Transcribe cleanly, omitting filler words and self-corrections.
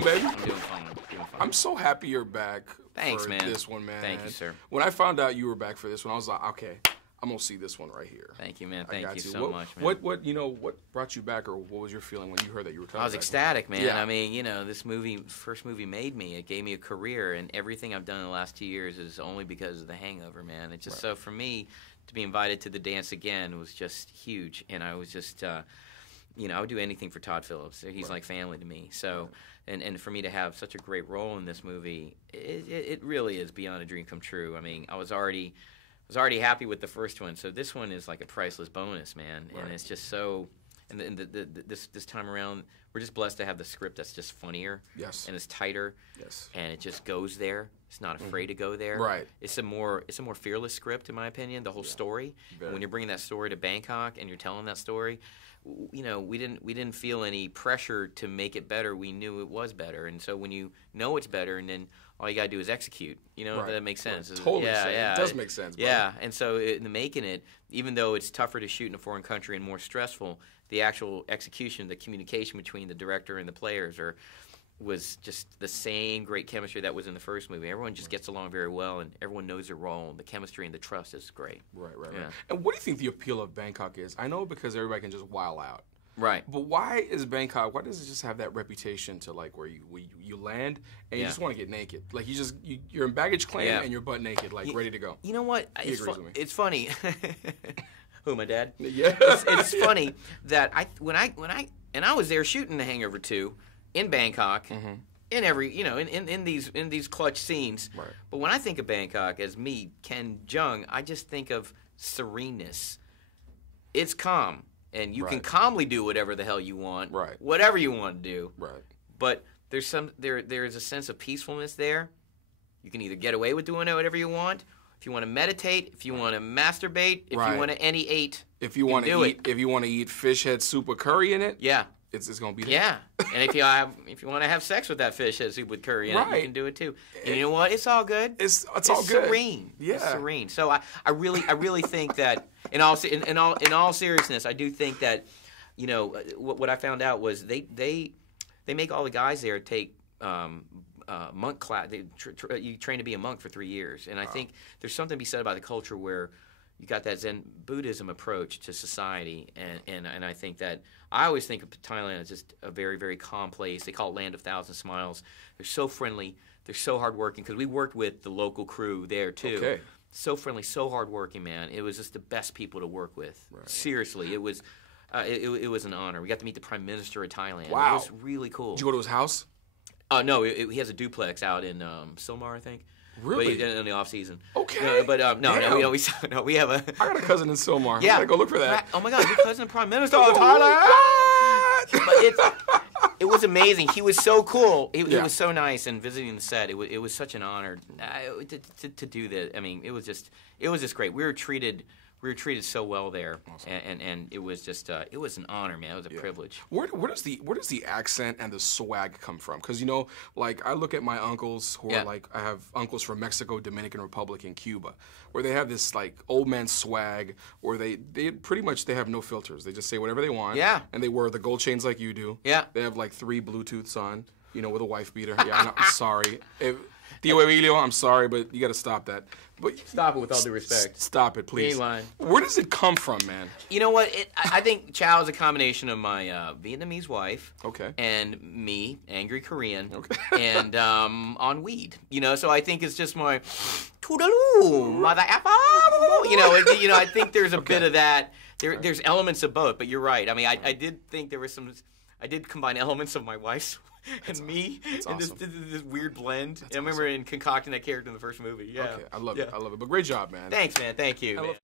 doing, baby? I'm doing fine. I'm so happy you're back. Thanks, for man. This one, man. Thank you, sir. When I found out you were back for this one, I was like, okay, I'm gonna see this one right here. Thank you, man. Thank you so what, much, man. What brought you back, or what was your feeling when you heard that you were coming I was back? ecstatic, man. Yeah. I mean, this first movie made me. It gave me a career, and everything I've done in the last 2 years is only because of The Hangover, man. It's just so for me to be invited to the dance again was just huge, and I was just, I would do anything for Todd Phillips. He's like family to me. So, and for me to have such a great role in this movie, it really is beyond a dream come true. I mean, I was already happy with the first one, so this one is like a priceless bonus, man. Right. And it's just so. And this time around, we're just blessed to have the script that's just funnier. Yes. And it's tighter. Yes. And it just goes there. It's not afraid to go there. Right. It's a more fearless script, in my opinion. The whole story. And when you're bringing that story to Bangkok and you're telling that story, we didn't feel any pressure to make it better. We knew it was better. And so when you know it's better, and then all you gotta do is execute. If that makes sense. Right. Totally. Yeah. It does make sense. Bro. Yeah. And so in making it, even though it's tougher to shoot in a foreign country and more stressful, the actual execution, the communication between the director and the players was just the same great chemistry that was in the first movie. Everyone just gets along very well, and everyone knows their role. And the chemistry and the trust is great. Right. And what do you think the appeal of Bangkok is? I know because everybody can just wild out. Right. But why is Bangkok? Why does it just have that reputation to like where you land and you just want to get naked? Like you're in baggage claim and you're butt naked, like ready to go. You know what? It's funny. Who, my dad? Yeah. It's funny that I was there shooting The Hangover 2 in Bangkok. In every in these clutch scenes. Right. But when I think of Bangkok as me, Ken Jeong, I just think of sereneness. It's calm. And you can calmly do whatever the hell you want, whatever you want to do. Right. But there's there's a sense of peacefulness there. You can either get away with doing whatever you want. If you want to meditate, if you want to masturbate, if you want to eat, if you want to eat fish head soup with curry in it, it's gonna be there. Yeah, and if you want to have sex with that fish head soup with curry in it, you can do it too. And you know what? It's all good. It's all good. Serene. Yeah, it's serene. So I really think that in all seriousness, I do think that what I found out was they make all the guys there take monk class. You train to be a monk for 3 years, and I think there's something to be said about the culture where you got that Zen Buddhism approach to society, and I think that I always think of Thailand as just a very, very calm place. They call it Land of Thousand Smiles. They're so friendly. They're so hardworking because we worked with the local crew there too. Okay. So friendly, so hardworking, man. It was just the best people to work with. Right. Seriously, it was an honor. We got to meet the Prime Minister of Thailand. Wow. It was really cool. Did you go to his house? No, he has a duplex out in Silmar, I think. Really? But in the off season. Okay. We have a. I got a cousin in Silmar. Yeah. I gotta go look for that. Oh my God, your cousin Prime Minister of Thailand. But it was amazing. He was so cool. He was so nice, and visiting the set, it was such an honor to do that. I mean, it was just great. We were treated so well there, awesome. and it was just it was an honor, man. It was a privilege. Where does the accent and the swag come from? Because like I look at my uncles who are like, I have uncles from Mexico, Dominican Republic, and Cuba, where they have this like old man swag, where they pretty much have no filters. They just say whatever they want. Yeah. And they wear the gold chains like you do. Yeah. They have like 3 Bluetooths on, with a wife beater. Yeah, I'm sorry. Tio Emilio, I'm sorry, but you got to stop that. But stop it with all due respect. Stop it, please. Line. Where does it come from, man? You know what? I think Chow is a combination of my Vietnamese wife, and me, angry Korean, and on weed. So I think it's just my toodaloo, mother apple. I think there's a bit of that. There's elements of both, but you're right. I mean, I did think there was some. I did combine elements of my wife's and me in this weird blend. I remember in concocting that character in the first movie. Yeah. Okay, I love it. But great job, man. Thanks, man. Thank you. Man.